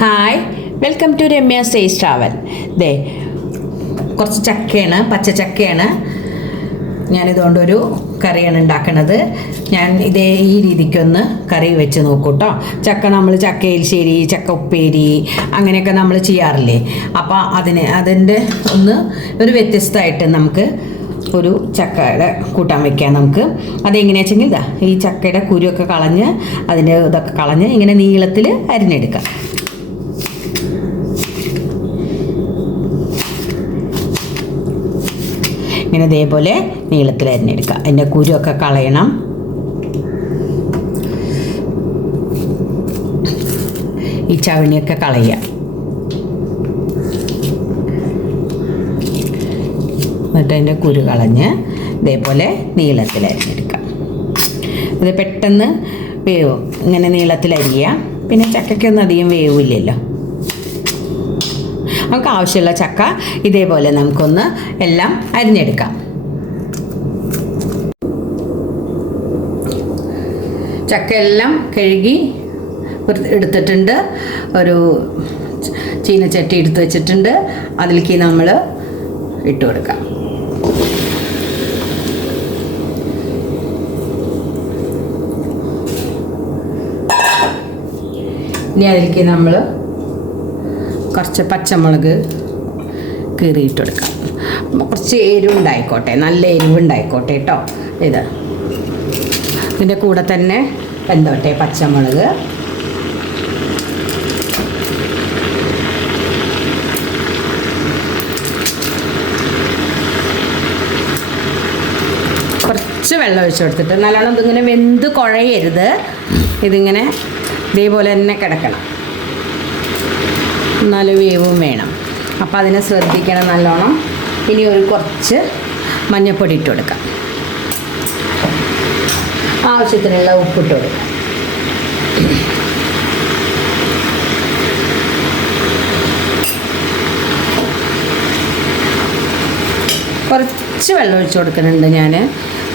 Hi, welcome to Ramya's taste travel. ദേ കുറച്ച് ചക്കയാണ്, പച്ച ചക്കയാണ്. ഞാനിതുകൊണ്ടൊരു കറിയാണ് ഉണ്ടാക്കണത്. ഞാൻ ഈ രീതിക്കൊന്ന് കറി വെച്ച് നോക്കൂ കേട്ടോ. ചക്ക നമ്മൾ ചക്ക എലിശ്ശേരി, ചക്ക ഉപ്പേരി അങ്ങനെയൊക്കെ നമ്മൾ ചെയ്യാറില്ലേ. അപ്പോൾ അതിൻ്റെ ഒരു വ്യത്യസ്തമായിട്ട് നമുക്ക് ഒരു ചക്കയുടെ കൂട്ടാൻ വയ്ക്കാം. നമുക്ക് അതെങ്ങനെയാ വെച്ചെങ്കിൽ ഈ ചക്കയുടെ കുരുവൊക്കെ കളഞ്ഞ് അതിൻ്റെ ഇതൊക്കെ കളഞ്ഞ് ഇങ്ങനെ നീളത്തിൽ അരിഞ്ഞെടുക്കാം. ഇങ്ങനെ ഇതേപോലെ നീളത്തിൽ അരിഞ്ഞെടുക്കുക. അതിൻ്റെ കുരുവൊക്കെ കളയണം. ഈ ചവണിയൊക്കെ കളയുക. എന്നിട്ട് അതിൻ്റെ കുരു കളഞ്ഞ് ഇതേപോലെ നീളത്തിൽ അരിഞ്ഞെടുക്കുക. ഇത് പെട്ടെന്ന് വേവും. ഇങ്ങനെ നീളത്തിൽ അരിയുക. പിന്നെ ചക്കയ്ക്കൊന്നും അധികം വേവില്ലല്ലോ. നമുക്ക് ആവശ്യമുള്ള ചക്ക ഇതേപോലെ നമുക്കൊന്ന് എല്ലാം അരിഞ്ഞെടുക്കാം. ചക്ക എല്ലാം കഴുകി എടുത്തിട്ടുണ്ട്. ഒരു ചീനച്ചട്ടി എടുത്ത് വെച്ചിട്ടുണ്ട്. അതിലേക്ക് നമ്മൾ ഇട്ട് കൊടുക്കാം. ഇനി അതിലേക്ക് നമ്മൾ കുറച്ച് പച്ചമുളക് കീറിയിട്ട് കൊടുക്കാം. കുറച്ച് എരിവുണ്ടായിക്കോട്ടെ, നല്ല എരിവുണ്ടായിക്കോട്ടെ കേട്ടോ. ഇതിൻ്റെ കൂടെ തന്നെ വെന്തോട്ടെ പച്ചമുളക്. കുറച്ച് വെള്ളം ഒഴിച്ച് കൊടുത്തിട്ട് നല്ലോണം ഇതിങ്ങനെ വെന്ത് കുഴയരുത്. ഇതിങ്ങനെ ഇതേപോലെ തന്നെ കിടക്കണം. നല്ല വേവും വേണം. അപ്പോൾ അതിനെ ശ്രദ്ധിക്കണം നല്ലോണം. ഇനി കുറച്ച് മഞ്ഞൾപ്പൊടി ഇട്ട് കൊടുക്കാം. ആവശ്യത്തിനുള്ള ഉപ്പിട്ട് കൊടുക്കാം. കുറച്ച് വെള്ളം ഒഴിച്ച് കൊടുക്കുന്നുണ്ട് ഞാൻ.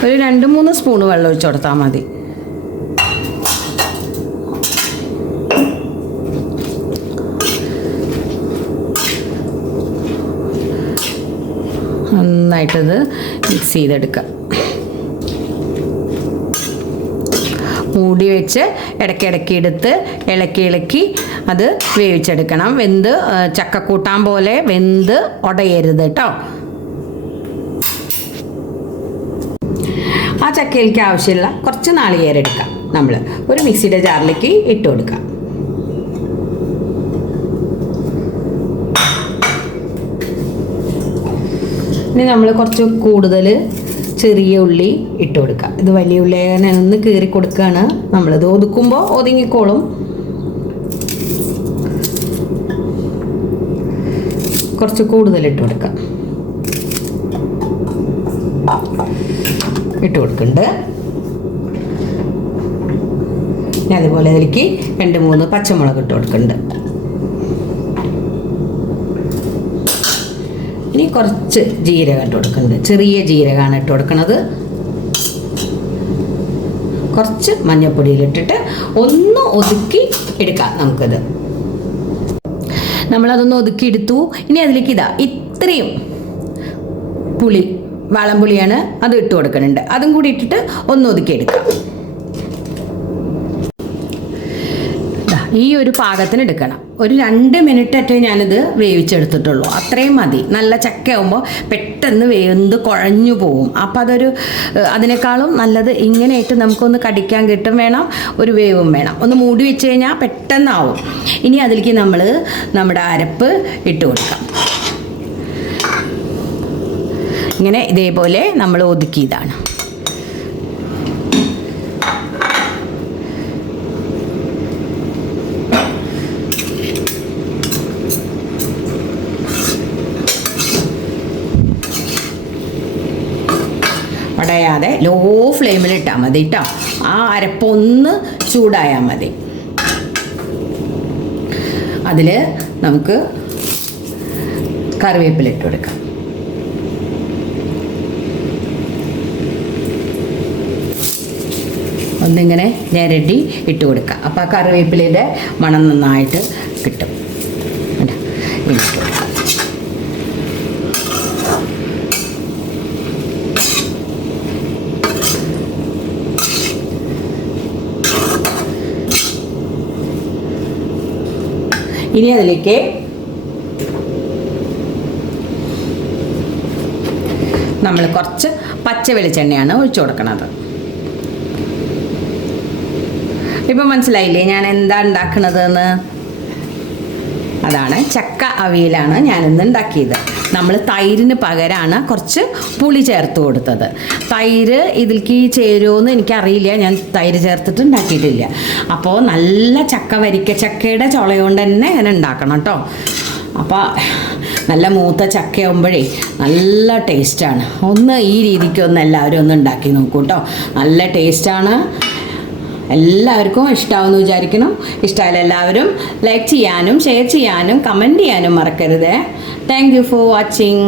ഒരു 2-3 സ്പൂണ് വെള്ളം ഒഴിച്ച് കൊടുത്താൽ മതി. നന്നായിട്ടത് മിക്സ് ചെയ്തെടുക്കുക. മൂടി വെച്ച് ഇടയ്ക്കിടയ്ക്ക് എടുത്ത് ഇളക്കി അത് വേവിച്ചെടുക്കണം. ചക്കക്കൂട്ടാൻ പോലെ വെന്ത് ഉടയരുത് കേട്ടോ. ആ ചക്കയിലേക്ക് ആവശ്യമുള്ള കുറച്ച് നാളികേരം എടുക്കാം. നമ്മൾ ഒരു മിക്സിയുടെ ജാറിലേക്ക് ഇട്ട് കൊടുക്കാം. ഇനി നമ്മൾ കുറച്ച് കൂടുതൽ ചെറിയ ഉള്ളി ഇട്ട് കൊടുക്കുക. ഇത് വലിയ ഉള്ളി ഒന്ന് കീറി കൊടുക്കുകയാണ്. നമ്മളിത് ഒതുക്കുമ്പോൾ ഒതുങ്ങിക്കോളും. കുറച്ച് കൂടുതൽ ഇട്ട് കൊടുക്കുക. ഇട്ട് കൊടുക്കുന്നുണ്ട്. ഇനി അതുപോലെ അതിലേക്ക് 2-3 പച്ചമുളക് ഇട്ട് കൊടുക്കുന്നുണ്ട്. ഇനി കുറച്ച് ജീരകം ഇട്ട് കൊടുക്കുന്നുണ്ട്. ചെറിയ ജീരകമാണ് ഇട്ട് കൊടുക്കുന്നത്. കുറച്ച് മഞ്ഞൾപ്പൊടിയിലിട്ടിട്ട് ഒന്ന് ഒതുക്കി എടുക്കാം നമുക്കത്. നമ്മളതൊന്ന് ഒതുക്കി എടുത്തു. ഇനി അതിലേക്ക് ഇത്രയും പുളി, വാളംപുളിയാണ്, അത് ഇട്ട് കൊടുക്കുന്നുണ്ട്. അതും കൂടി ഇട്ടിട്ട് ഒന്ന് ഒതുക്കി എടുക്കാം. ഈ ഒരു പാകത്തിന് എടുക്കണം. ഒരു 2 മിനിറ്റൊക്കെ ഞാനിത് വേവിച്ചെടുത്തിട്ടുള്ളൂ. അത്രയും മതി. നല്ല ചക്കയാകുമ്പോൾ പെട്ടെന്ന് വെന്ത് കുഴഞ്ഞു പോവും. അപ്പം അതിനേക്കാളും നല്ലത് ഇങ്ങനെയായിട്ട് നമുക്കൊന്ന് കടിക്കാൻ കിട്ടും വേണം, ഒരു വേവും വേണം. ഒന്ന് മൂടി വെച്ച് കഴിഞ്ഞാൽ പെട്ടെന്നാവും. ഇനി അതിലേക്ക് നമ്മൾ നമ്മുടെ അരപ്പ് ഇട്ട് കൊടുക്കാം. ഇങ്ങനെ ഇതേപോലെ നമ്മൾ ഒതുക്കിയതാണ്. ഉടയാതെ ലോ ഫ്ലെയിമിൽ ഇട്ടാൽ മതി കേട്ടോ. ആ അരപ്പൊന്ന് ചൂടായാൽ മതി. അതിൽ നമുക്ക് കറിവേപ്പില ഇട്ട് കൊടുക്കാം. ഒന്നിങ്ങനെ ഞെരടി ഇട്ട് കൊടുക്കുക. അപ്പോൾ ആ കറിവേപ്പിലയുടെ മണം നന്നായിട്ട് കിട്ടും. കണ്ടോ? ഇങ്ങനെ. ഇനി അതിലേക്ക് നമ്മൾ കുറച്ച് പച്ച വെളിച്ചെണ്ണയാണ് ഒഴിച്ചു കൊടുക്കുന്നത്. ഇപ്പം മനസ്സിലായില്ലേ ഞാൻ എന്താ ഉണ്ടാക്കണതെന്ന്? അതാണ് ചക്ക അവിയലാണ് ഞാനിന്ന് ഉണ്ടാക്കിയത്. നമ്മൾ തൈരിന് പകരമാണ് കുറച്ച് പുളി ചേർത്ത് കൊടുത്തത്. തൈര് ഇതിലേക്ക് ചേരുമോയെന്ന് എനിക്കറിയില്ല, ഞാൻ തൈര് ചേർത്തിട്ട് ഉണ്ടാക്കിയിട്ടില്ല. അപ്പോൾ നല്ല ചക്ക വരിക്ക ചക്കയുടെ ചുളയുകൊണ്ട് തന്നെ ഞാൻ ഉണ്ടാക്കണം കേട്ടോ. അപ്പോൾ നല്ല മൂത്ത ചക്കയാകുമ്പോഴേ നല്ല ടേസ്റ്റാണ്. ഒന്ന് ഈ രീതിക്കൊന്ന് എല്ലാവരും ഒന്ന് ഉണ്ടാക്കി നോക്കൂ കേട്ടോ. നല്ല ടേസ്റ്റാണ്. എല്ലാവർക്കും ഇഷ്ടമാവുമെന്ന് വിചാരിക്കണം. ഇഷ്ടമായാലും എല്ലാവരും ലൈക്ക് ചെയ്യാനും ഷെയർ ചെയ്യാനും കമൻറ്റ് ചെയ്യാനും മറക്കരുത്. Thank you for watching.